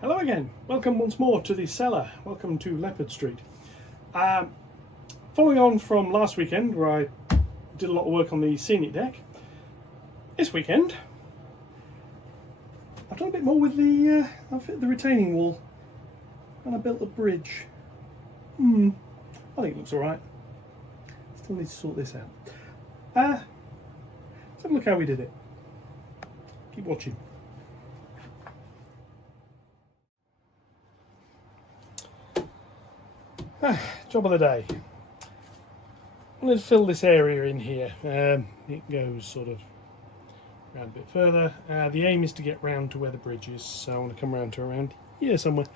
Hello again, welcome once more to the cellar, welcome to Leopard Street. Following on from last weekend where I did a lot of work on the scenic deck, this weekend I've done a bit more with the, I fitted the retaining wall and I built the bridge. I think it looks alright, still need to sort this out. Let's have a look how we did it, keep watching. Job of the day. I'm going to fill this area in here. It goes sort of around a bit further. The aim is to get round to where the bridge is, so I want to come round to around here somewhere.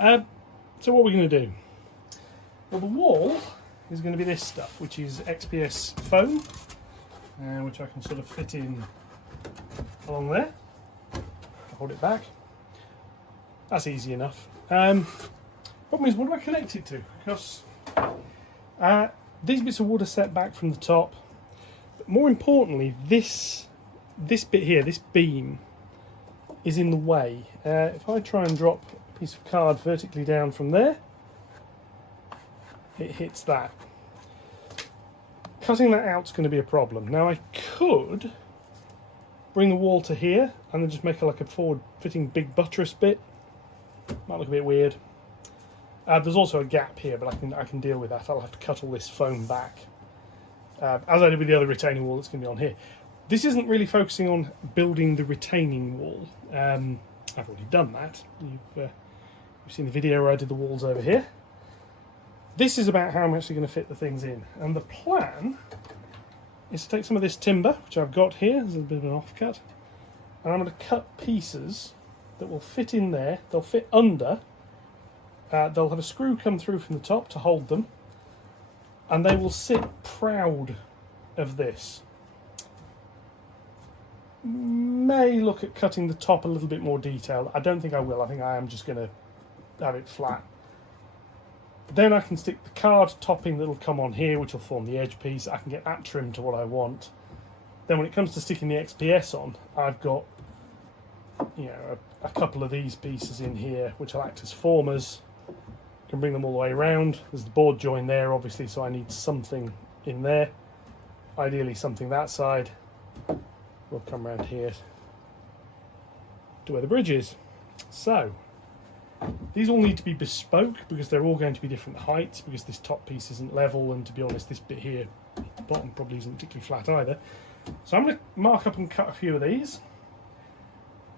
So what we're going to do? Well, the wall is going to be this stuff, which is XPS foam, which I can sort of fit in along there. Hold it back. That's easy enough. Problem is, what do I connect it to? Because these bits of wood are set back from the top, but more importantly, this bit here, this beam, is in the way. If I try and drop a piece of card vertically down from there, it hits that. Cutting that out is going to be a problem. Now I could bring the wall to here and then just make like a forward-fitting big buttress bit. Might look a bit weird. There's also a gap here, but I can deal with that. I'll have to cut all this foam back, as I did with the other retaining wall that's going to be on here. This isn't really focusing on building the retaining wall. I've already done that. You've seen the video where I did the walls over here. This is about how I'm actually going to fit the things in. And the plan is to take some of this timber, which I've got here, there's a bit of an offcut, and I'm going to cut pieces that will fit in there. They'll fit under. They'll have a screw come through from the top to hold them, and they will sit proud of this. May look at cutting the top a little bit more detailed. I don't think I will. I think I am just going to have it flat. Then I can stick the card topping that'll come on here, which will form the edge piece. I can get that trimmed to what I want. Then when it comes to sticking the XPS on, I've got, you know, a couple of these pieces in here which will act as formers. Can bring them all the way around. There's the board join there, obviously, so I need something in there. Ideally something that side. We'll come around here to where the bridge is. So these all need to be bespoke because they're all going to be different heights, because this top piece isn't level, and to be honest, this bit here, the bottom probably isn't particularly flat either. So I'm going to mark up and cut a few of these,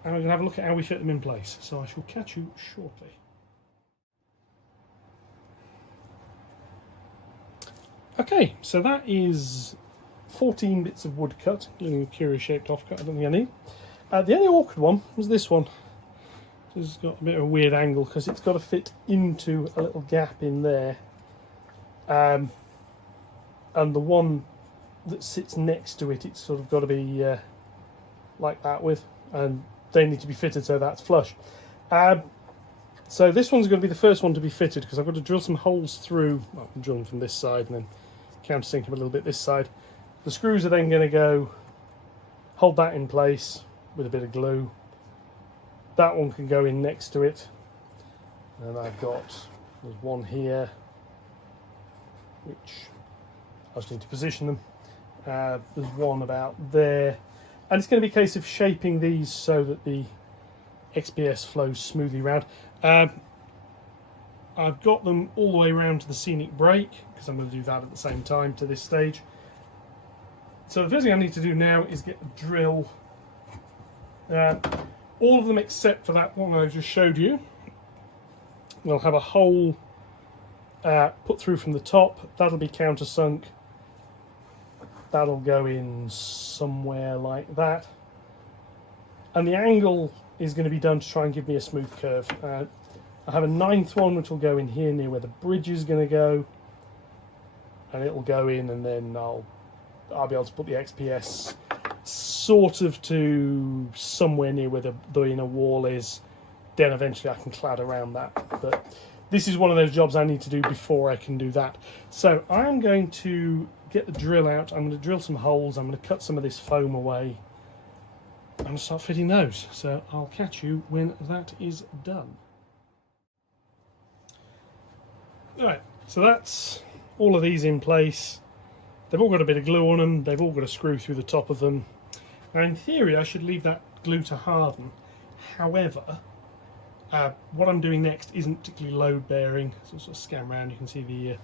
and we're going to have a look at how we fit them in place. So I shall catch you shortly. Okay, so that is 14 bits of wood cut, including a curious shaped offcut I don't think I need. The only awkward one was this one. It's got a bit of a weird angle because it's got to fit into a little gap in there. And the one that sits next to it, it's sort of got to be like that with, and they need to be fitted so that's flush. So this one's going to be the first one to be fitted because I've got to drill some holes through. Well, I'm drilling from this side and then countersink them a little bit this side. The screws are then going to go hold that in place with a bit of glue. That one can go in next to it. And there's one here, which I just need to position them. There's one about there. And it's going to be a case of shaping these so that the XPS flows smoothly around. I've got them all the way around to the scenic break because I'm going to do that at the same time to this stage. So the first thing I need to do now is get the drill. All of them except for that one I just showed you will have a hole put through from the top. That'll be countersunk. That'll go in somewhere like that. And the angle is going to be done to try and give me a smooth curve. I have a 9th one which will go in here near where the bridge is going to go, and it'll go in, and then I'll be able to put the XPS sort of to somewhere near where the inner wall is. Then eventually I can clad around that, but this is one of those jobs I need to do before I can do that. So I'm going to get the drill out. I'm going to drill some holes. I'm going to cut some of this foam away. I'm going to start fitting those. So I'll catch you when that is done. Right, so that's all of these in place. They've all got a bit of glue on them, they've all got a screw through the top of them. Now in theory I should leave that glue to harden. However, what I'm doing next isn't particularly load bearing. So I'll sort of scan around, you can see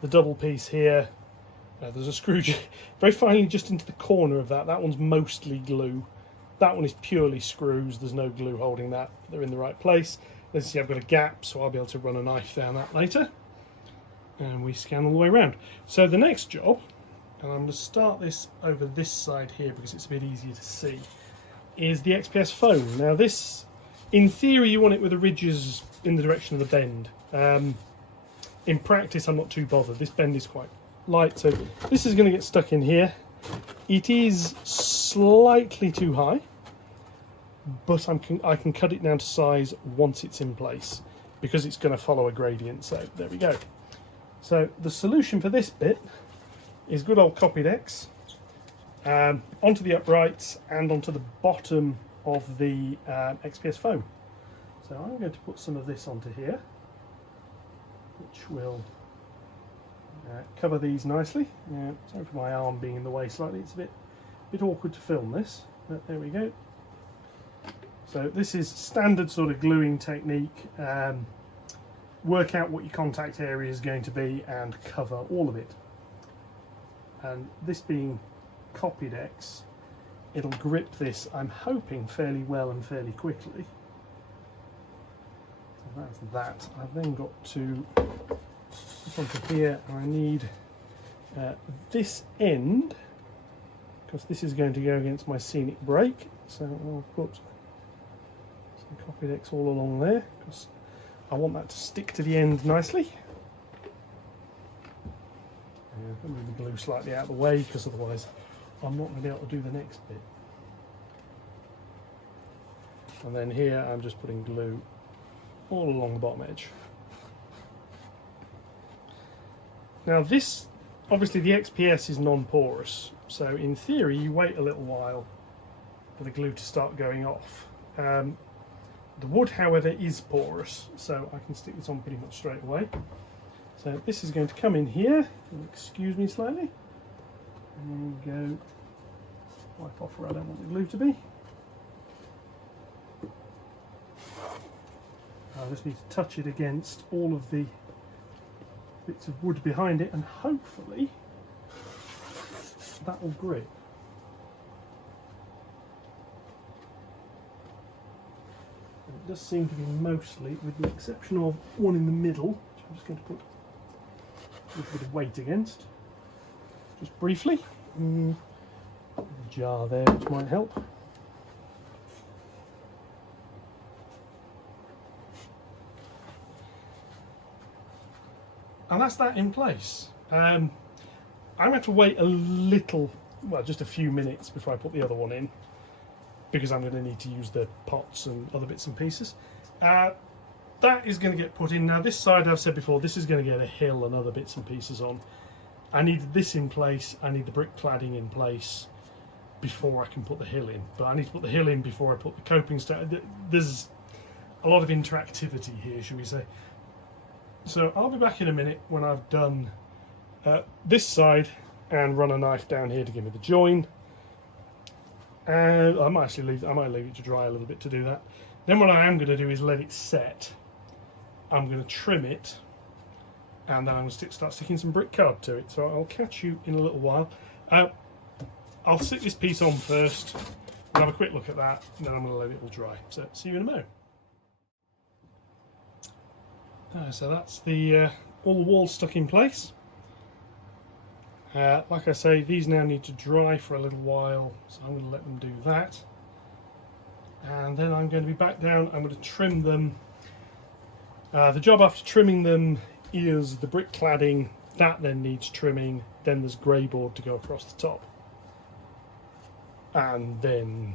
the double piece here. There's a screw very finely just into the corner of that. That one's mostly glue. That one is purely screws, there's no glue holding that. They're in the right place. Let's see, I've got a gap, so I'll be able to run a knife down that later. And we scan all the way around. So the next job, and I'm going to start this over this side here because it's a bit easier to see, is the XPS foam. Now this, in theory you want it with the ridges in the direction of the bend. In practice I'm not too bothered. This bend is quite light, so this is going to get stuck in here. It is slightly too high, but I can cut it down to size once it's in place because it's going to follow a gradient. So there we go. So the solution for this bit is good old Copydex onto the uprights and onto the bottom of the XPS foam. So I'm going to put some of this onto here, which will cover these nicely. Sorry for my arm being in the way slightly, it's a bit awkward to film this, but there we go. So this is standard sort of gluing technique. Work out what your contact area is going to be and cover all of it. And this being Copydex, it'll grip this, I'm hoping, fairly well and fairly quickly. So that's that. I've then got to put onto here, and I need this end, because this is going to go against my scenic brake. So I'll put some Copydex all along there, because I want that to stick to the end nicely. I'll move the glue slightly out of the way because otherwise I'm not going to be able to do the next bit. And then here I'm just putting glue all along the bottom edge. Now this, obviously the XPS is non-porous, so in theory you wait a little while for the glue to start going off. The wood, however, is porous, so I can stick this on pretty much straight away. So this is going to come in here, excuse me slightly, and there we go, wipe off where I don't want the glue to be. I just need to touch it against all of the bits of wood behind it, and hopefully that will grip. It does seem to be mostly, with the exception of one in the middle, which I'm just going to put a little bit of weight against, just briefly. A jar there which might help. And that's that in place. I'm going to wait a little, well, just a few minutes before I put the other one in, because I'm going to need to use the pots and other bits and pieces. That is going to get put in. Now this side, I've said before, this is going to get a hill and other bits and pieces on. I need this in place, I need the brick cladding in place before I can put the hill in. But I need to put the hill in before I put the coping stone. There's a lot of interactivity here, shall we say. So I'll be back in a minute when I've done this side and run a knife down here to give me the join. And I might actually leave it to dry a little bit to do that. Then what I am going to do is let it set. I'm going to trim it, and then I'm going to start sticking some brick card to it. So I'll catch you in a little while. I'll stick this piece on first and have a quick look at that, and then I'm going to let it all dry. So see you in a moment. So that's the all the walls stuck in place. Like I say, these now need to dry for a little while, so I'm going to let them do that. And then I'm going to be back down, I'm going to trim them. The job after trimming them is the brick cladding, that then needs trimming, then there's greyboard to go across the top. And then,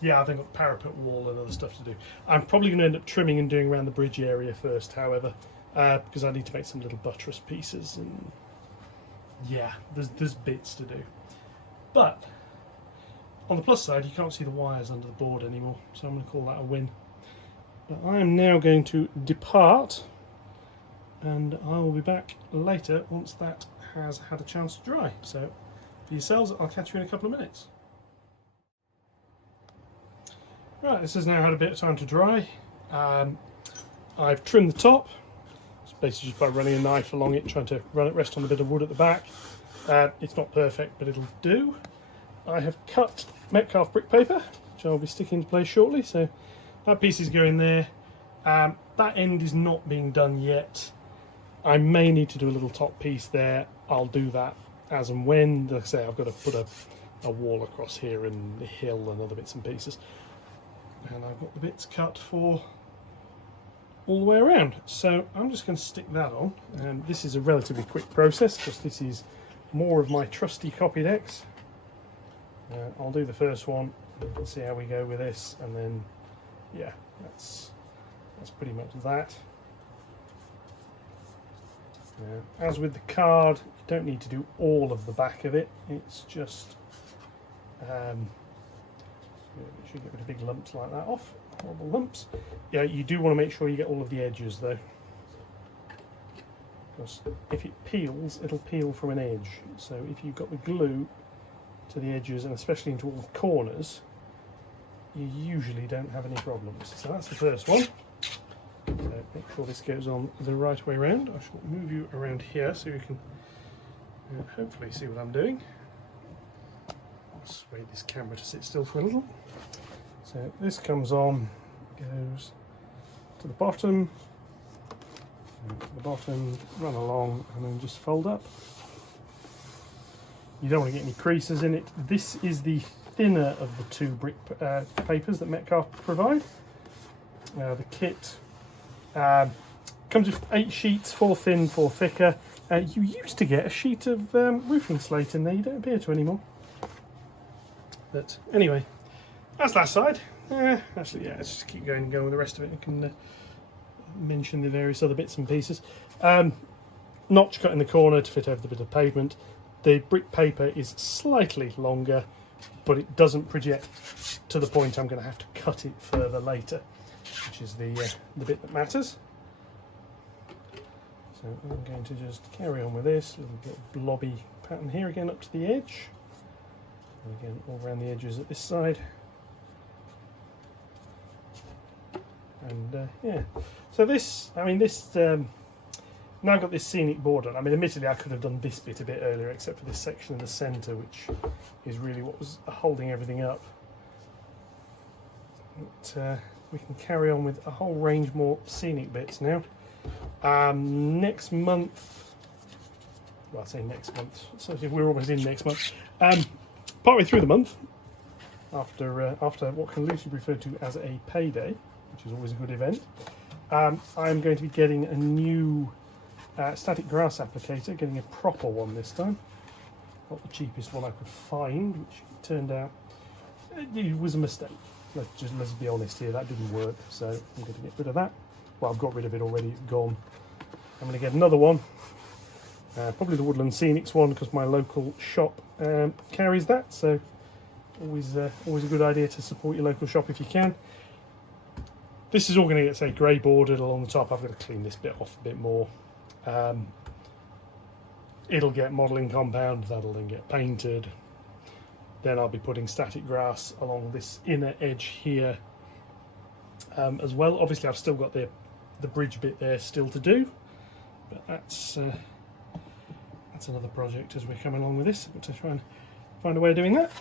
yeah, I've then got parapet wall and other stuff to do. I'm probably going to end up trimming and doing around the bridge area first, however, because I need to make some little buttress pieces, and yeah, there's bits to do. But on the plus side, you can't see the wires under the board anymore, so I'm going to call that a win. But I am now going to depart and I will be back later once that has had a chance to dry. So for yourselves, I'll catch you in a couple of minutes. Right, this has now had a bit of time to dry. I've trimmed the top. It's basically just by running a knife along it, trying to rest on a bit of wood at the back. It's not perfect, but it'll do. I have cut Metcalfe brick paper, which I'll be sticking into place shortly. So that piece is going there. That end is not being done yet. I may need to do a little top piece there. I'll do that as and when. Like I say, I've got to put a wall across here and the hill and other bits and pieces. And I've got the bits cut for all the way around. So I'm just going to stick that on. And this is a relatively quick process because this is more of my trusty copy decks. I'll do the first one and see how we go with this, and then yeah, that's pretty much that. As with the card, you don't need to do all of the back of it. It's just you should get rid of big lumps like that off. Horrible lumps. Yeah, you do want to make sure you get all of the edges though, because if it peels, it'll peel from an edge. So if you've got the glue to the edges, and especially into all the corners, you usually don't have any problems. So that's the first one. So make sure this goes on the right way around. I shall move you around here so you can hopefully see what I'm doing. I'll sway this camera to sit still for a little. So this comes on, goes to the bottom, run along, and then just fold up. You don't want to get any creases in it. This is the thinner of the two brick papers that Metcalfe provide. The kit comes with 8 sheets, 4 thin, 4 thicker. You used to get a sheet of roofing slate in there. You don't appear to anymore. But anyway, that's that side. Actually, yeah, let's just keep going and go with the rest of it. I can mention the various other bits and pieces. Notch cut in the corner to fit over the bit of pavement. The brick paper is slightly longer, but it doesn't project to the point I'm going to have to cut it further later, which is the bit that matters. So I'm going to just carry on with this, a little bit of blobby pattern here again up to the edge, and again all around the edges at this side. And yeah, so this, I mean this, now I've got this scenic border. I mean, admittedly I could have done this bit a bit earlier, except for this section in the centre, which is really what was holding everything up. But, we can carry on with a whole range more scenic bits now. Next month, well I say next month, so we're almost in next month. Partway through the month, after what can loosely be referred to as a payday, which is always a good event, I'm going to be getting a new static grass applicator, getting a proper one this time. Not the cheapest one I could find, which turned out it was a mistake. Let's be honest here, that didn't work, so I'm going to get rid of that. Well, I've got rid of it already, it's gone. I'm going to get another one, probably the Woodland Scenics one, because my local shop carries that, so always a good idea to support your local shop if you can. This is all going to get, say, grey bordered along the top. I've got to clean this bit off a bit more. It'll get modelling compound, that'll then get painted. Then I'll be putting static grass along this inner edge here as well. Obviously I've still got the bridge bit there still to do, but that's another project as we're coming along with this. I've got to try and find a way of doing that.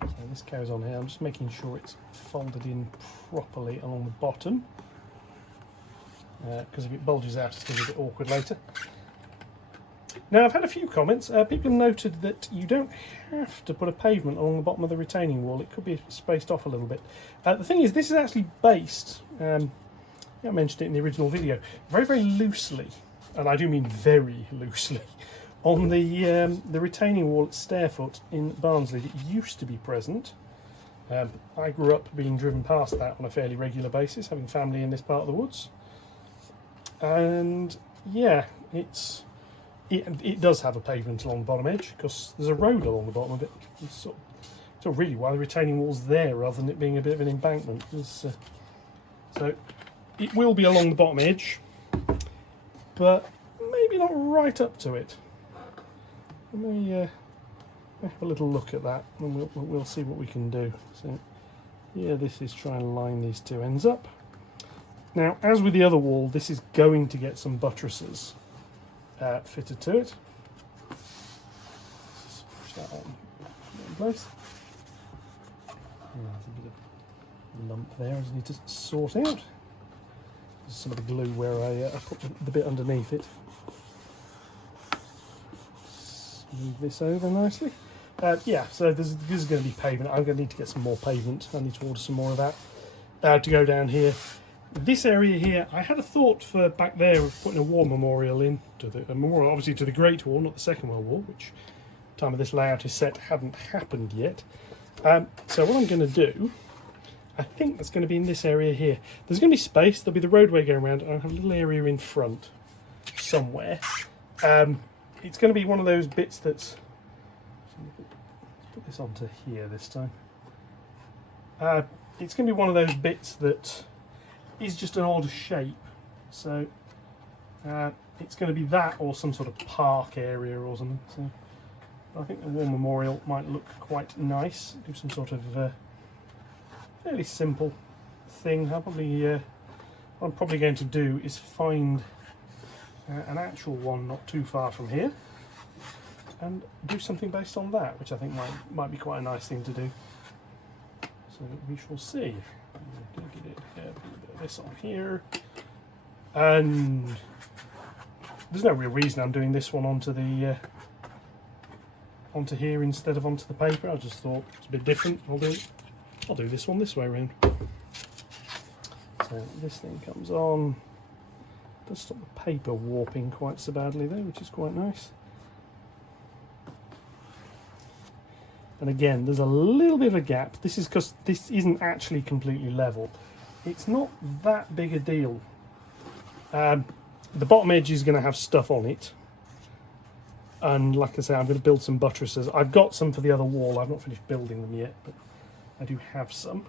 So this carries on here. I'm just making sure it's folded in properly along the bottom, because if it bulges out it's going to be a bit awkward later. Now I've had a few comments. People have noted that you don't have to put a pavement along the bottom of the retaining wall. It could be spaced off a little bit. The thing is, this is actually based, I mentioned it in the original video, very, very loosely, and I do mean very loosely, on the retaining wall at Stairfoot in Barnsley that used to be present. I grew up being driven past that on a fairly regular basis, having family in this part of the woods. And yeah, it does have a pavement along the bottom edge, because there's a road along the bottom of it. It's sort of really why the retaining wall's there, rather than it being a bit of an embankment. So it will be along the bottom edge, but maybe not right up to it. Let me have a little look at that, and we'll see what we can do. So, yeah, this is trying to line these two ends up. Now, as with the other wall, this is going to get some buttresses fitted to it. Let's push that on in place. There's a bit of lump there I just need to sort out. There's some of the glue where I put the bit underneath it. Move this over nicely. Yeah, so this is going to be pavement. I'm going to need to get some more pavement. I need to order some more of that to go down here. This area here, I had a thought for back there of putting a war memorial in, a memorial obviously to the Great War, not the Second World War, which time of this layout is set hadn't happened yet. So what I'm going to do, I think that's going to be in this area here. There's going to be space, there'll be the roadway going around, and I'll have a little area in front somewhere. It's going to be one of those bits that's... Let's put this onto here this time. It's going to be one of those bits that is just an odd shape. So it's going to be that or some sort of park area or something. So I think the war memorial might look quite nice. Do some sort of fairly simple thing. What I'm probably going to do is find an actual one not too far from here and do something based on that, which I think might be quite a nice thing to do. So we shall see. I'm going to get a bit of this on here, and there's no real reason I'm doing this one onto the onto here instead of onto the paper. I just thought it's a bit different. I'll do this one this way around. So this thing comes on. Does stop the paper warping quite so badly though, which is quite nice. And again, there's a little bit of a gap. This is because this isn't actually completely level. It's not that big a deal. The bottom edge is going to have stuff on it. And like I say, I'm going to build some buttresses. I've got some for the other wall. I've not finished building them yet, but I do have some.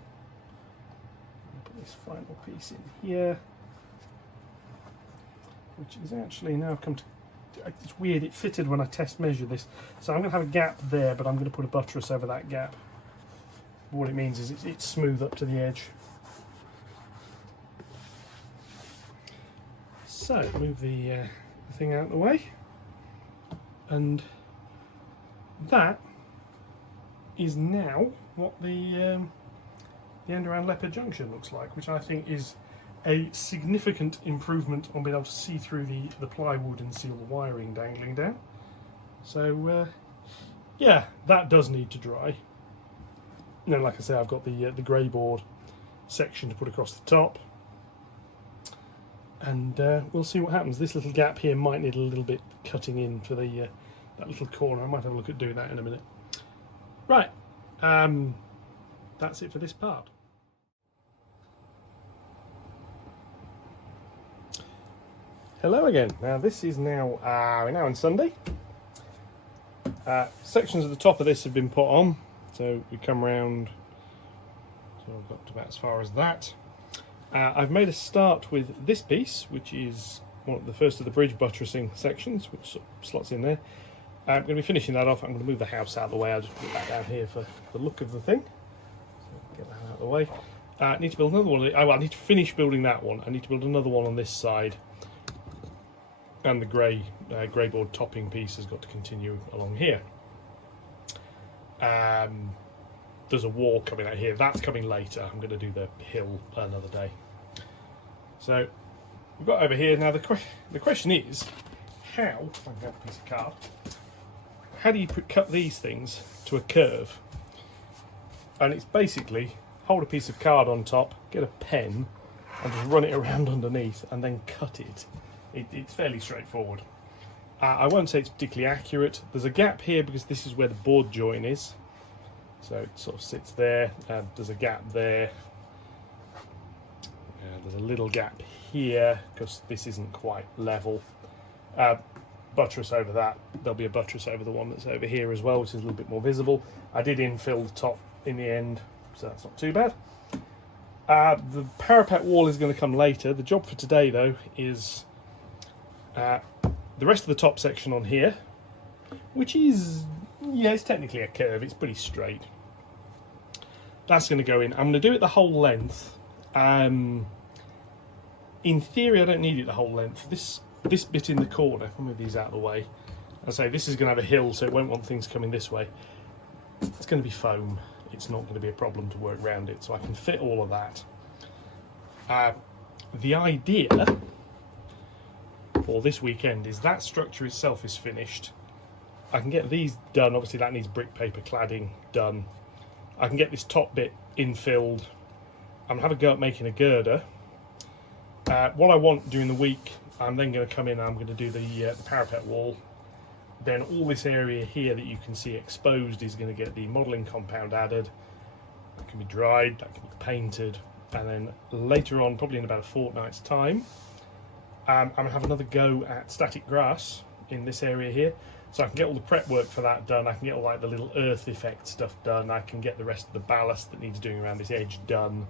I'll put this final piece in here, which is actually now come to... It's weird, it fitted when I test measured this. So I'm going to have a gap there, but I'm going to put a buttress over that gap. What it means is it's smooth up to the edge. So, move the thing out of the way. And that is now what the end around Leopard Junction looks like, which I think is a significant improvement on being able to see through the plywood and see all the wiring dangling down. So yeah, that does need to dry. And then, like I say, I've got the greyboard section to put across the top, and we'll see what happens. This little gap here might need a little bit cutting in for the that little corner. I might have a look at doing that in a minute. Right, that's it for this part. Hello again. Now this is now we're now on Sunday. Sections at the top of this have been put on, so we come round. So I've got to about as far as that. I've made a start with this piece, which is one of the first of the bridge buttressing sections, which sort of slots in there. I'm going to be finishing that off. I'm going to move the house out of the way. I'll just put that down here for the look of the thing. So get that out of the way. I need to build another one. I need to finish building that one. I need to build another one on this side. And the greyboard topping piece has got to continue along here. There's a wall coming out here. That's coming later. I'm going to do the hill another day. So we've got over here now. The question is, how? If I can get a piece of card. How do you cut these things to a curve? And it's basically hold a piece of card on top, get a pen, and just run it around underneath, and then cut it. It's fairly straightforward. I won't say it's particularly accurate. There's a gap here because this is where the board join is. So it sort of sits there. There's a gap there. There's a little gap here because this isn't quite level. Buttress over that. There'll be a buttress over the one that's over here as well, which is a little bit more visible. I did infill the top in the end, so that's not too bad. The parapet wall is going to come later. The job for today, though, is The rest of the top section on here, which is, yeah, it's technically a curve, it's pretty straight. That's going to go in. I'm going to do it the whole length. In theory, I don't need it the whole length. This bit in the corner, let me move these out of the way. I say this is going to have a hill, so it won't want things coming this way. It's going to be foam. It's not going to be a problem to work around it, so I can fit all of that. The idea for this weekend is that structure itself is finished. I can get these done. Obviously, that needs brick paper cladding done. I can get this top bit infilled. I'm going to have a go at making a girder. What I want during the week, I'm then going to come in and I'm going to do the parapet wall. Then all this area here that you can see exposed is going to get the modelling compound added. That can be dried, that can be painted. And then later on, probably in about a fortnight's time, I'm going to have another go at static grass in this area here. So I can get all the prep work for that done. I can get all like the little earth effect stuff done. I can get the rest of the ballast that needs doing around this edge done.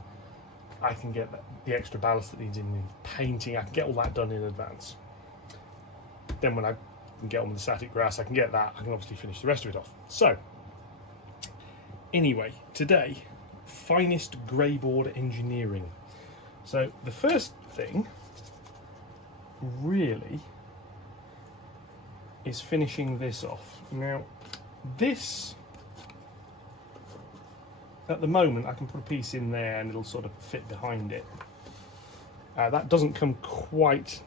I can get the extra ballast that needs in painting. I can get all that done in advance. Then when I can get on with the static grass, I can get that. I can obviously finish the rest of it off. So anyway, today, finest greyboard engineering. So the first thing really is finishing this off. Now this, at the moment, I can put a piece in there and it'll sort of fit behind it. That doesn't come quite,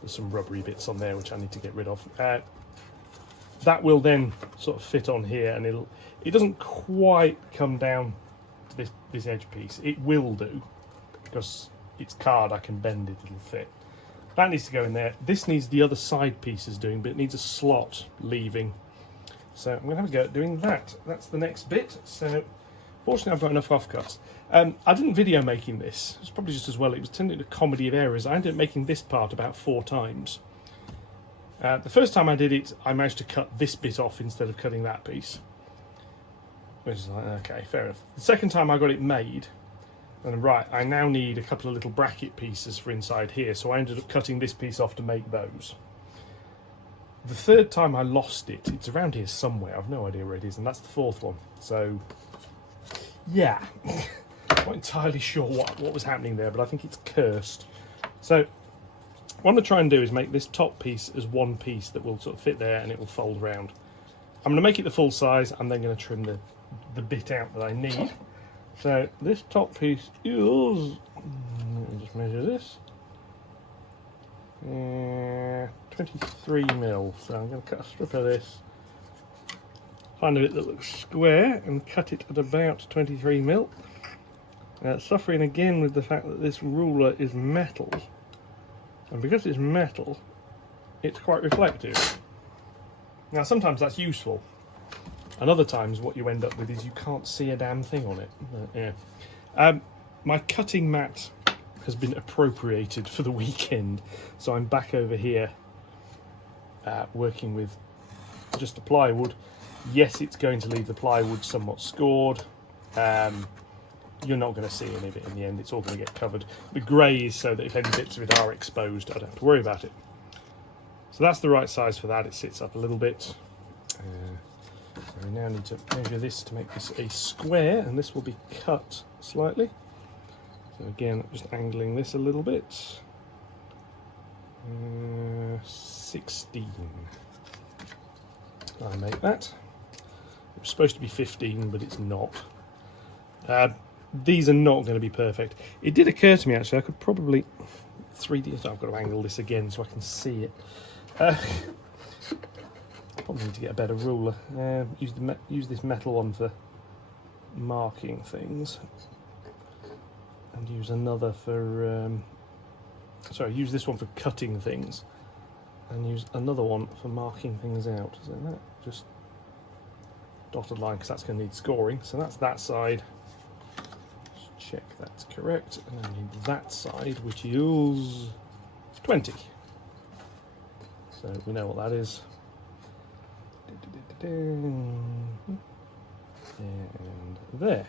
there's some rubbery bits on there which I need to get rid of. That will then sort of fit on here, and it doesn't quite come down to this edge piece. It will do, because it's card, I can bend it, it'll fit. That needs to go in there. This needs the other side pieces doing, but it needs a slot leaving. So I'm going to have a go at doing that. That's the next bit. So fortunately I've got enough offcuts. I didn't video making this. It's probably just as well. It was turned into a comedy of errors. I ended up making this part about 4 times. The first time I did it, I managed to cut this bit off instead of cutting that piece. Which is like, okay, fair enough. The second time I got it made, and right, I now need a couple of little bracket pieces for inside here, so I ended up cutting this piece off to make those. The third time I lost it. It's around here somewhere. I've no idea where it is, and that's the 4th one. So, yeah. Not entirely sure what was happening there, but I think it's cursed. So, what I'm going to try and do is make this top piece as one piece that will sort of fit there and it will fold around. I'm going to make it the full size. I'm then going to trim the bit out that I need. So this top piece is, let me just measure this, 23 mil. So I'm going to cut a strip of this, find a bit that looks square and cut it at about 23 mil. Suffering again with the fact that this ruler is metal, and because it's metal, it's quite reflective. Now sometimes that's useful, and other times what you end up with is you can't see a damn thing on it. Yeah. My cutting mat has been appropriated for the weekend, so I'm back over here working with just the plywood. Yes, it's going to leave the plywood somewhat scored. You're not going to see any of it in the end. It's all going to get covered. The grey is so that if any bits of it are exposed, I don't have to worry about it. So that's the right size for that. It sits up a little bit. So we now need to measure this to make this a square, and this will be cut slightly. So again, just angling this a little bit. 16. I make that. It was supposed to be 15, but it's not. These are not going to be perfect. It did occur to me actually, I could probably 3D. So I've got to angle this again so I can see it. Probably need to get a better ruler. Use this metal one for marking things, and use another for. Use this one for cutting things, and use another one for marking things out. So that just dotted line, because that's going to need scoring. So that's that side. Just check that's correct, and then need that side, which is 20. So we know what that is. And there.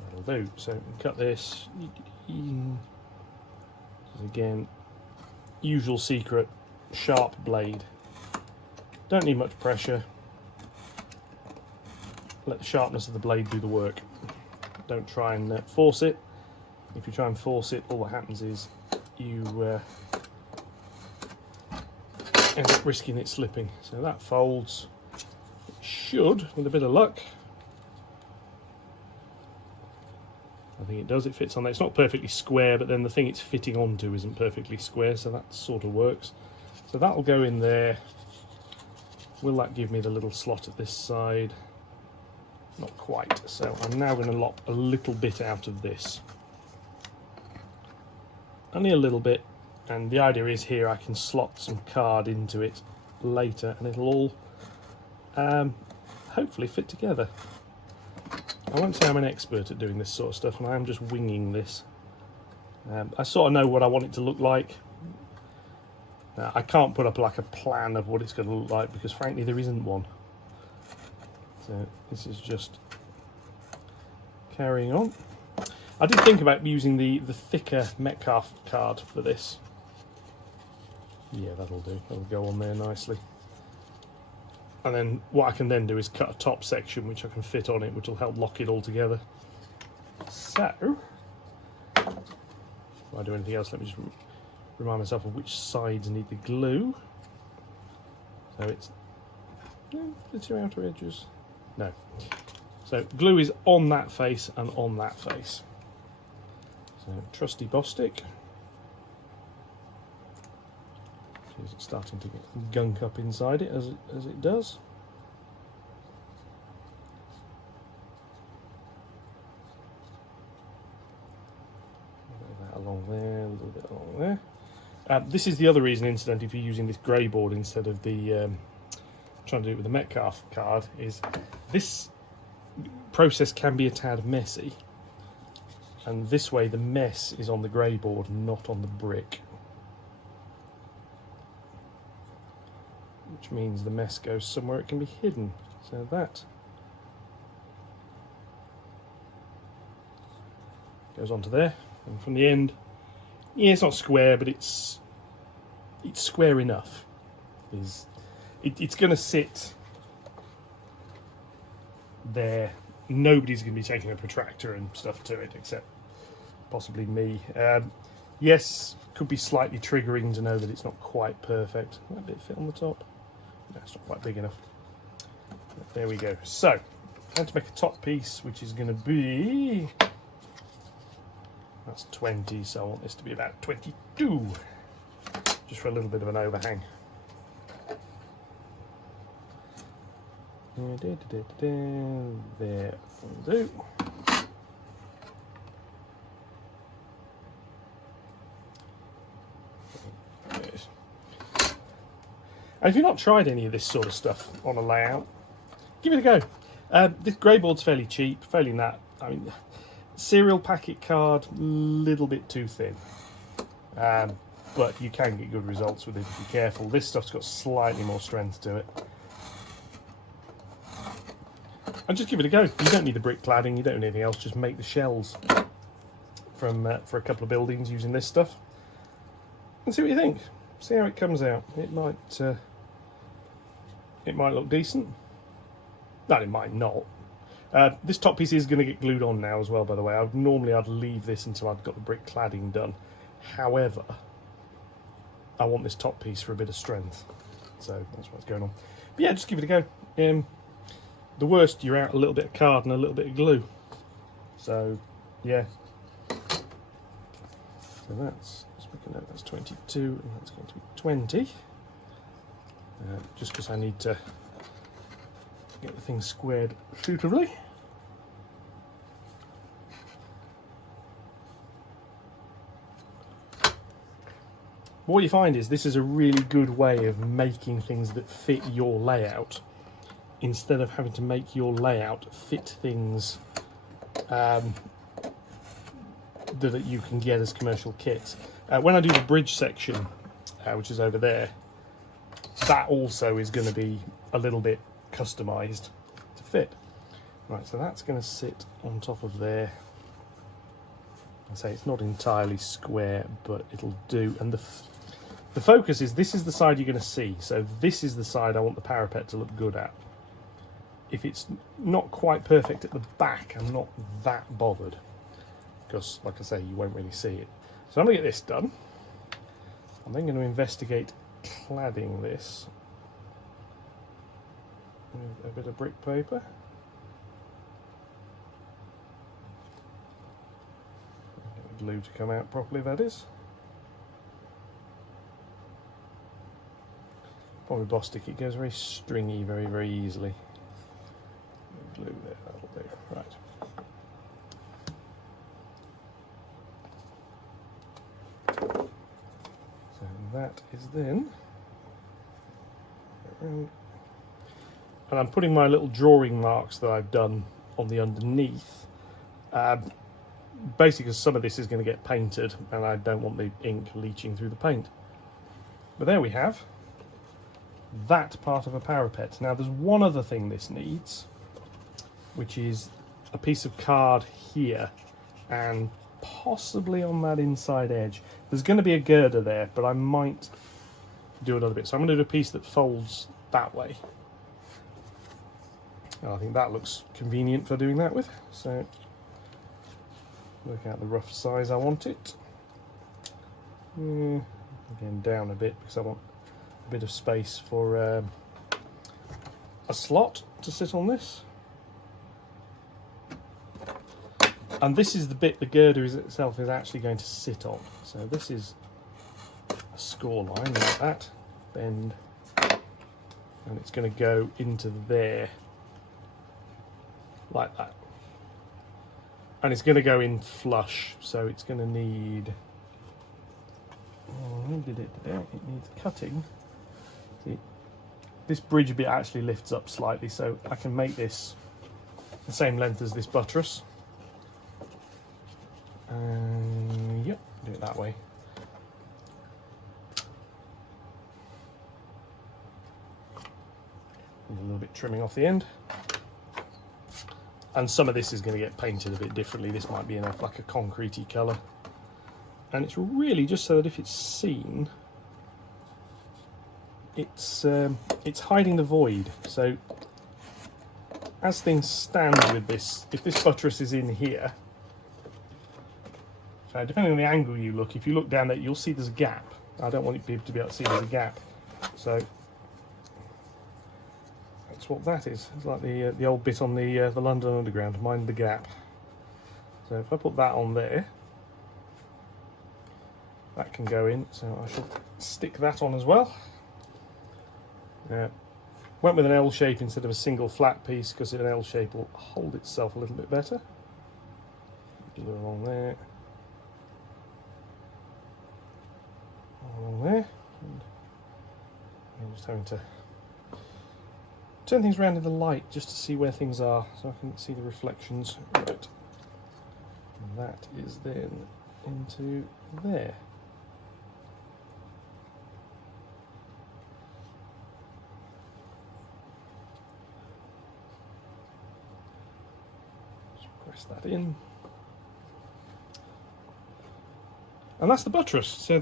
That'll do. So cut this. Again, usual secret, sharp blade. Don't need much pressure. Let the sharpness of the blade do the work. Don't try and force it. If you try and force it, all that happens is you end up risking it slipping. So that folds. It should, with a bit of luck. I think it does. It fits on there. It's not perfectly square, but then the thing it's fitting onto isn't perfectly square, so that sort of works. So that'll go in there. Will that give me the little slot at this side? Not quite. So I'm now going to lop a little bit out of this. Only a little bit. And the idea is here I can slot some card into it later and it'll all hopefully fit together. I won't say I'm an expert at doing this sort of stuff, and I am just winging this. I sort of know what I want it to look like. I can't put up like a plan of what it's going to look like because frankly there isn't one. So this is just carrying on. I did think about using the thicker Metcalf card for this. Yeah, that'll do. That'll go on there nicely. And then what I can then do is cut a top section which I can fit on it, which will help lock it all together. So, before I do anything else, let me just remind myself of which sides need the glue. So it's the two outer edges. No. So glue is on that face and on that face. So trusty Bostik. It's starting to get gunk up inside it as it does. A bit of that along there, a little bit along there. This is the other reason, incidentally, if you're using this greyboard instead of the trying to do it with the Metcalf card, is this process can be a tad messy, and this way the mess is on the greyboard, not on the brick. Which means the mess goes somewhere it can be hidden. So that goes onto there, and from the end, yeah, it's not square, but it's square enough. It's going to sit there. Nobody's going to be taking a protractor and stuff to it, except possibly me. Yes, could be slightly triggering to know that it's not quite perfect. That bit fit on the top. That's not quite big enough. But there we go. So, I'm going to make a top piece, which is going to be... That's 20, so I want this to be about 22. Just for a little bit of an overhang. There will do. And if you've not tried any of this sort of stuff on a layout, give it a go. This greyboard's fairly cheap, fairly nat. I mean, serial packet card, little bit too thin. But you can get good results with it if you're careful. This stuff's got slightly more strength to it. And just give it a go. You don't need the brick cladding, you don't need anything else, just make the shells from for a couple of buildings using this stuff. And see what you think. See how it comes out. It might look decent. No, it might not. This top piece is going to get glued on now as well, by the way. Normally I'd leave this until I've got the brick cladding done. However, I want this top piece for a bit of strength. So that's what's going on. But yeah, just give it a go. The worst, you're out a little bit of card and a little bit of glue. So, yeah. So that's, let's make a note, that's 22 and that's going to be 20. Just because I need to get the thing squared suitably. What you find is this is a really good way of making things that fit your layout, instead of having to make your layout fit things that you can get as commercial kits. When I do the bridge section, which is over there, that also is going to be a little bit customized to fit. Right, so that's going to sit on top of there. I say it's not entirely square, but it'll do. And the focus is, this is the side you're going to see. So this is the side I want the parapet to look good at. If it's not quite perfect at the back, I'm not that bothered, because, like I say, you won't really see it. So I'm going to get this done. I'm then going to investigate cladding this with a bit of brick paper. Get the glue to come out properly, that is. Probably Bostik, it goes very stringy very, very easily. Glue there, that'll do. Right. So that is then. And I'm putting my little drawing marks that I've done on the underneath. Basically, because some of this is going to get painted and I don't want the ink leaching through the paint. But there we have that part of a parapet. Now there's one other thing this needs, which is a piece of card here and possibly on that inside edge. There's going to be a girder there, but I might do another bit. So I'm going to do a piece that folds that way. And I think that looks convenient for doing that with. So work out the rough size I want it. Again, down a bit because I want a bit of space for a slot to sit on this. And this is the bit the girder itself is actually going to sit on. So this is a score line like that, bend, and it's going to go into there like that. And it's going to go in flush, so it's going to need, it needs cutting. See, this bridge bit actually lifts up slightly, so I can make this the same length as this buttress. Yep, do it that way. A little bit trimming off the end. And some of this is going to get painted a bit differently. This might be in like a concretey colour. And it's really just so that if it's seen, it's hiding the void. So as things stand with this, if this buttress is in here, so depending on the angle you look, if you look down there, you'll see there's a gap. I don't want people to be able to see there's a gap. So that's what that is. It's like the old bit on the London Underground, mind the gap. So if I put that on there, that can go in. So I shall stick that on as well. Went with an L shape instead of a single flat piece because an L shape will hold itself a little bit better. Glue along there. Along there. And I'm just having to turn things around in the light just to see where things are so I can see the reflections. Right. And that is then into there. Press that in. And that's the buttress. So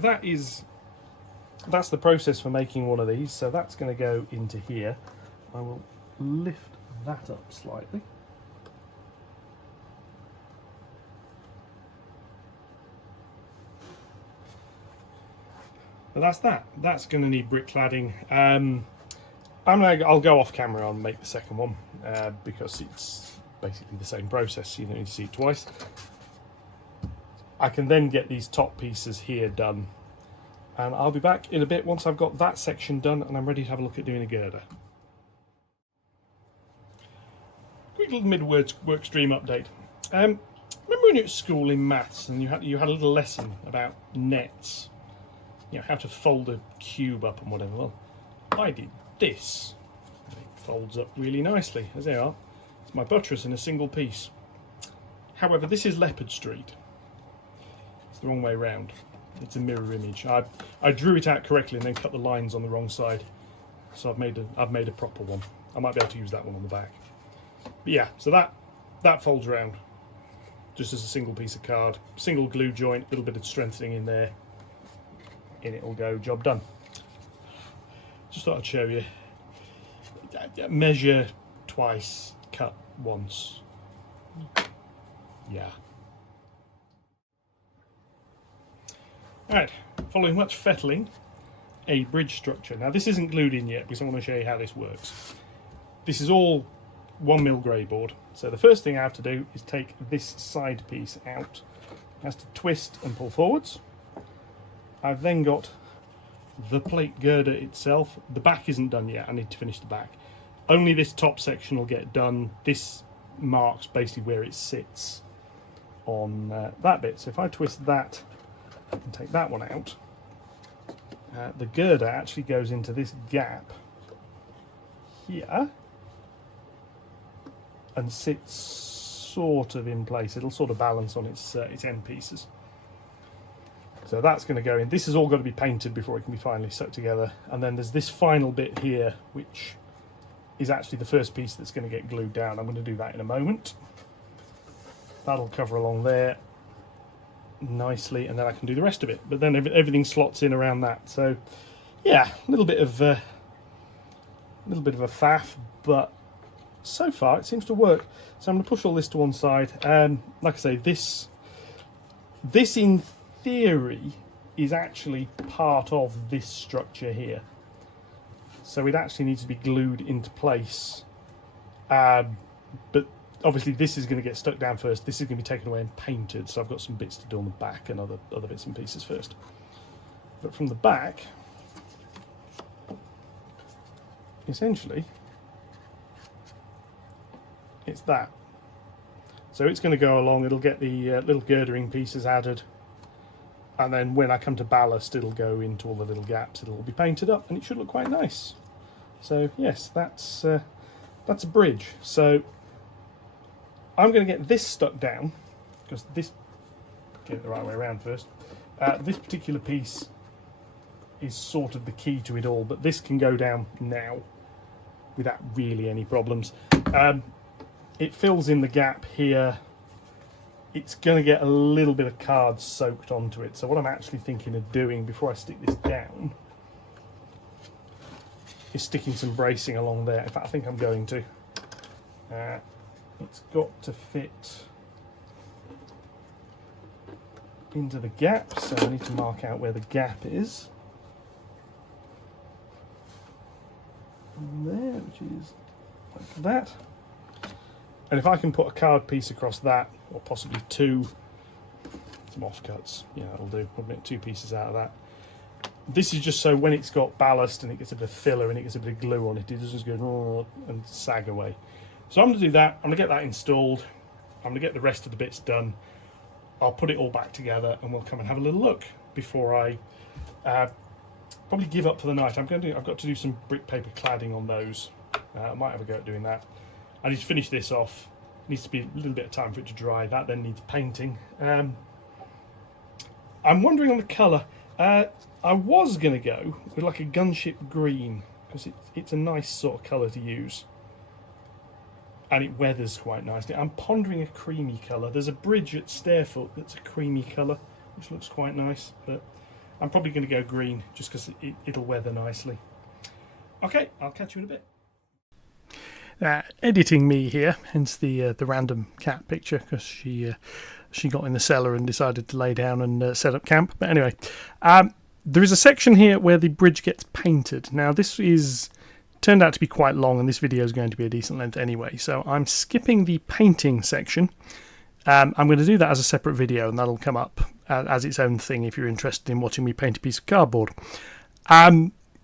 that's the process for making one of these. So that's going to go into here. I will lift that up slightly. But that's that. That's going to need brick cladding. I'll go off camera and make the second one because it's basically the same process. You don't need to see it twice. I can then get these top pieces here done, and I'll be back in a bit once I've got that section done and I'm ready to have a look at doing a girder. Quick little mid-work stream update. Remember when you were at school in maths and you had a little lesson about nets, you know, how to fold a cube up and whatever? Well, I did this. It folds up really nicely, as they are. It's my buttress in a single piece. However, this is Leopard Street. It's the wrong way round. It's a mirror image. I drew it out correctly and then cut the lines on the wrong side. So I've made a proper one. I might be able to use that one on the back. But yeah, so that folds around. just as a single piece of card, single glue joint, a little bit of strengthening in there, and it'll go, job done. Just thought I'd show you. Measure twice, cut once. Yeah. Alright, following much fettling, a bridge structure. Now this isn't glued in yet because I want to show you how this works. This is all 1mm greyboard. So the first thing I have to do is take this side piece out. It has to twist and pull forwards. I've then got the plate girder itself. The back isn't done yet, I need to finish the back. Only this top section will get done. This marks basically where it sits on that bit. So if I twist that and take that one out, the girder actually goes into this gap here and sits sort of in place. It'll sort of balance on its end pieces. So that's going to go in. This has all got to be painted before it can be finally stuck together. And then there's this final bit here, which is actually the first piece that's going to get glued down. I'm going to do that in a moment. That'll cover along there nicely, and then I can do the rest of it. But then everything slots in around that. So yeah, a little bit of a faff, but so far it seems to work. So I'm going to push all this to one side. Like I say, this in theory is actually part of this structure here. So it actually needs to be glued into place. But obviously this is going to get stuck down first. This is going to be taken away and painted. So I've got some bits to do on the back and other bits and pieces first. But from the back, essentially, it's that. So it's going to go along. It'll get the little girdering pieces added. And then when I come to ballast, it'll go into all the little gaps. It'll all be painted up, and it should look quite nice. So yes, that's a bridge. So I'm going to get this stuck down, because this, get it the right way around first. This particular piece is sort of the key to it all, but this can go down now without really any problems. It fills in the gap here. It's going to get a little bit of card soaked onto it. So what I'm actually thinking of doing before I stick this down is sticking some bracing along there. In fact, I think I'm going to. It's got to fit into the gap, so I need to mark out where the gap is. And there, which is like that. And if I can put a card piece across that, or possibly two, some offcuts, yeah, that'll do. I'll make two pieces out of that. This is just so when it's got ballast and it gets a bit of filler and it gets a bit of glue on it, it doesn't just go and sag away. So I'm going to do that. I'm going to get that installed. I'm going to get the rest of the bits done. I'll put it all back together and we'll come and have a little look before I probably give up for the night. I've got to do some brick paper cladding on those. I might have a go at doing that. I need to finish this off. Needs to be a little bit of time for it to dry. That then needs painting. I'm wondering on the colour. I was going to go with like a gunship green, because it's a nice sort of colour to use. And it weathers quite nicely. I'm pondering a creamy colour. There's a bridge at Stairfoot that's a creamy colour, which looks quite nice. But I'm probably going to go green, just because it'll weather nicely. Okay, I'll catch you in a bit. Editing me here, hence the random cat picture, because she got in the cellar and decided to lay down and set up camp. But anyway, there is a section here where the bridge gets painted. Now this is turned out to be quite long, and this video is going to be a decent length anyway, so I'm skipping the painting section. I'm going to do that as a separate video, and that'll come up as its own thing if you're interested in watching me paint a piece of cardboard.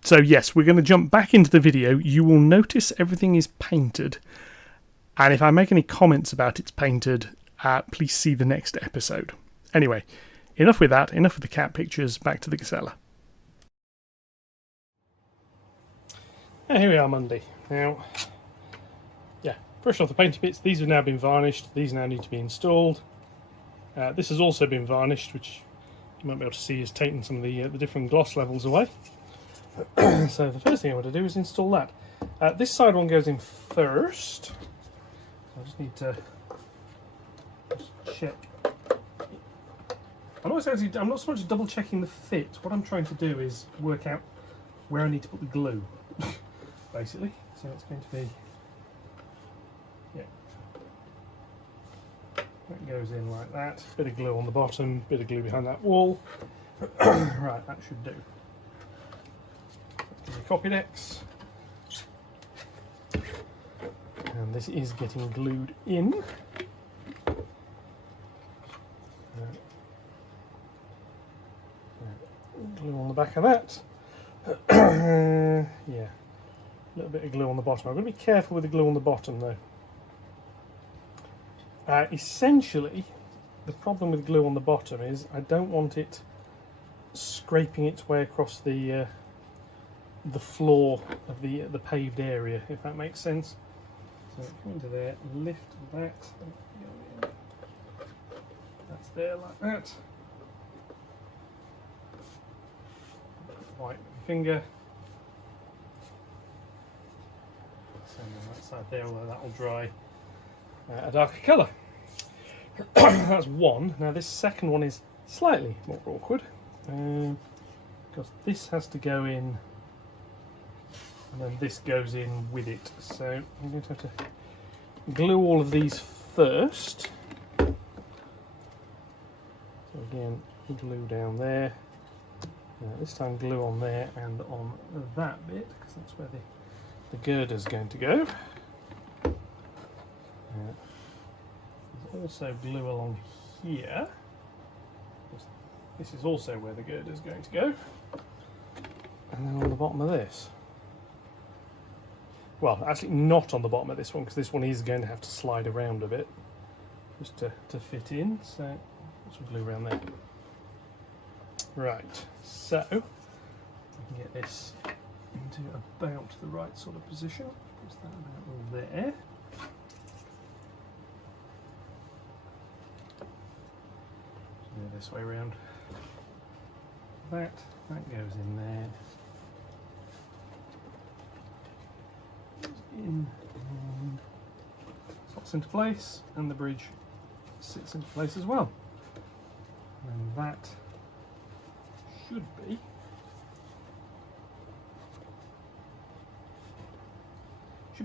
So yes, we're going to jump back into the video. You will notice everything is painted, and if I make any comments about it's painted, please see the next episode. Anyway, enough with that, enough with the cat pictures, back to the cellar. And here we are, Monday. Now, yeah, brush off the painted bits. These have now been varnished. These now need to be installed. This has also been varnished, which you might be able to see is taking some of the different gloss levels away. So the first thing I want to do is install that. This side one goes in first. I just need to check. I'm not so much double checking the fit. What I'm trying to do is work out where I need to put the glue, basically. So it's going to be, yeah, that goes in like that. Bit of glue on the bottom, bit of glue behind that wall. Right, that should do. Give me copy decks. And this is getting glued in. Glue on the back of that. Yeah, a little bit of glue on the bottom. I'm going to be careful with the glue on the bottom though. Essentially, the problem with glue on the bottom is I don't want it scraping its way across the floor of the paved area, if that makes sense. So come into there, lift that. That's there like that. White finger. Same on that side there, although that will dry a darker colour. That's one. Now this second one is slightly more awkward because this has to go in and then this goes in with it. So I'm going to have to glue all of these first. So again, glue down there. This time glue on there and on that bit, because that's where the girder's going to go. There's also glue along here. This is also where the girder's going to go. And then on the bottom of this. Well, actually not on the bottom of this one, because this one is going to have to slide around a bit just to fit in. So put some glue around there. Right, so we can get this into about the right sort of position. Push that about there. Do this way around. That goes in there. Goes in and slots into place, and the bridge sits into place as well. And that should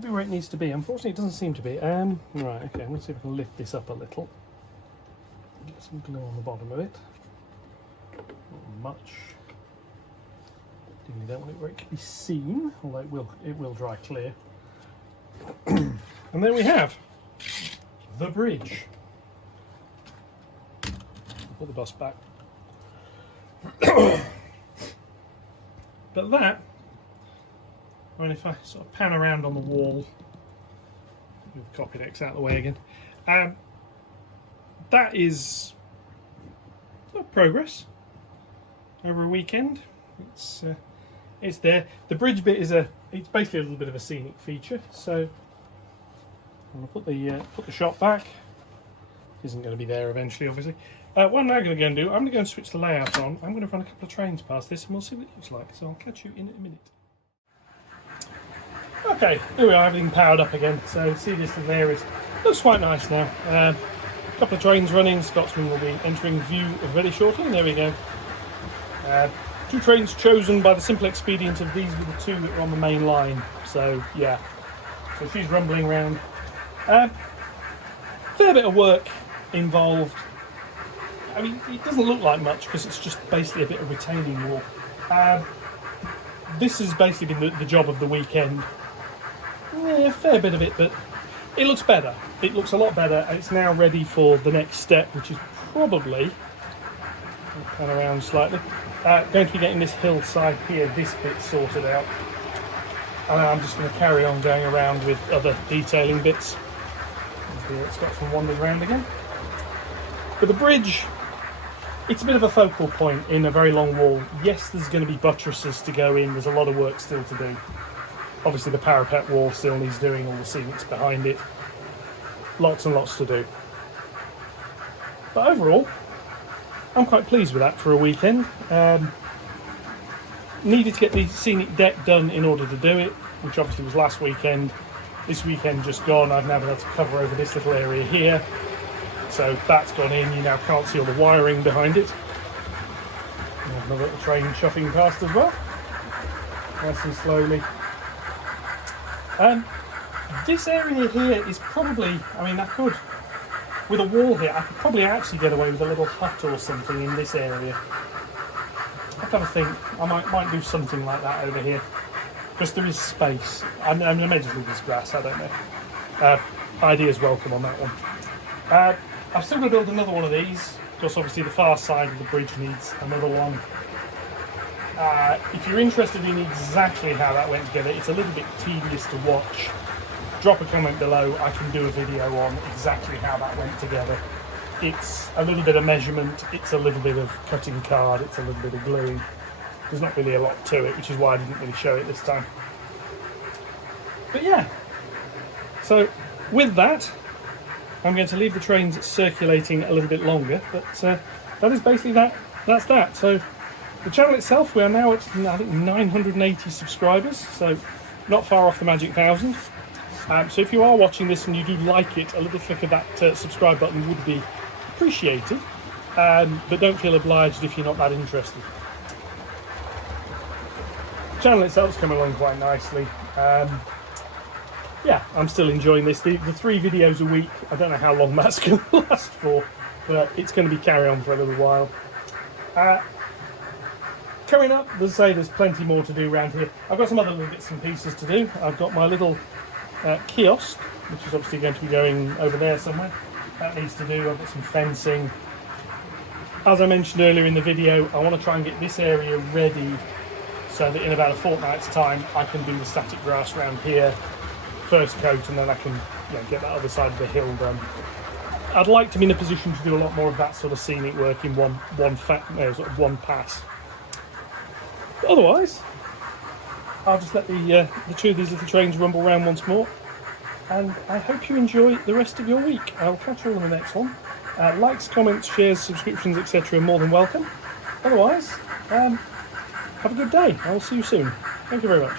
be where it needs to be. Unfortunately, it doesn't seem to be. Right, okay, I'm going to see if I can lift this up a little. Get some glue on the bottom of it. Not much. You don't want it where it can be seen, although it will dry clear. And there we have the bridge. Put the bus back. But that, I mean, if I sort of pan around on the wall, with the copy decks out of the way again, that is progress over a weekend. It's there. The bridge bit is it's basically a little bit of a scenic feature. So I'm going to put the shot back. Isn't going to be there eventually, obviously. What I'm now going to go and do, I'm going to go and switch the layout on. I'm going to run a couple of trains past this and we'll see what it looks like. So I'll catch you in a minute. Okay, here we are, everything powered up again. So see this in there, it looks quite nice now. A couple of trains running. Scotsman will be entering view very shortly. And there we go. Two trains chosen by the simple expedient of these were the two that are on the main line. So yeah, so she's rumbling around. Fair bit of work involved. I mean, it doesn't look like much because it's just basically a bit of retaining wall. This has basically been the job of the weekend. Yeah, a fair bit of it, but it looks better. It looks a lot better. It's now ready for the next step, which is probably, pan around slightly, going to be getting this hillside here, this bit sorted out. And I'm just going to carry on going around with other detailing bits. It's got some wandering around again. But the bridge, it's a bit of a focal point in a very long wall. Yes, there's going to be buttresses to go in. There's a lot of work still to do. Obviously the parapet wall still needs doing, all the scenics behind it. Lots and lots to do. But overall, I'm quite pleased with that for a weekend. Needed to get the scenic deck done in order to do it, which obviously was last weekend. This weekend just gone, I've now been able to cover over this little area here. So that's gone in. You now can't see all the wiring behind it. Another little train chuffing past as well, nice and slowly. This area here is probably, I mean, I could, with a wall here, I could probably actually get away with a little hut or something in this area. I kind of think I might do something like that over here, because there is space. I may just leave this grass, I don't know. Ideas welcome on that one. I've still got to build another one of these, because obviously the far side of the bridge needs another one. If you're interested in exactly how that went together, it's a little bit tedious to watch. Drop a comment below, I can do a video on exactly how that went together. It's a little bit of measurement, it's a little bit of cutting card, it's a little bit of gluing. There's not really a lot to it, which is why I didn't really show it this time. But yeah, so with that, I'm going to leave the trains circulating a little bit longer, but that is basically that. That's that. So the channel itself, we are now at, I think, 980 subscribers, so not far off the magic 1,000. So if you are watching this and you do like it, a little click of that subscribe button would be appreciated, but don't feel obliged if you're not that interested. The channel itself's come along quite nicely. Yeah, I'm still enjoying this. The 3 videos a week, I don't know how long that's going to last for, but it's going to be carry on for a little while. Coming up, as I say, there's plenty more to do around here. I've got some other little bits and pieces to do. I've got my little kiosk, which is obviously going to be going over there somewhere. That needs to do. I've got some fencing. As I mentioned earlier in the video, I want to try and get this area ready so that in about a fortnight's time I can do the static grass around here, first coat, and then I can get that other side of the hill done. I'd like to be in a position to do a lot more of that sort of scenic work in one pass. But otherwise, I'll just let the 2 of these little trains rumble around once more, and I hope you enjoy the rest of your week. I'll catch you all in the next one. Likes, comments, shares, subscriptions, etc. are more than welcome. Otherwise, have a good day. I'll see you soon. Thank you very much.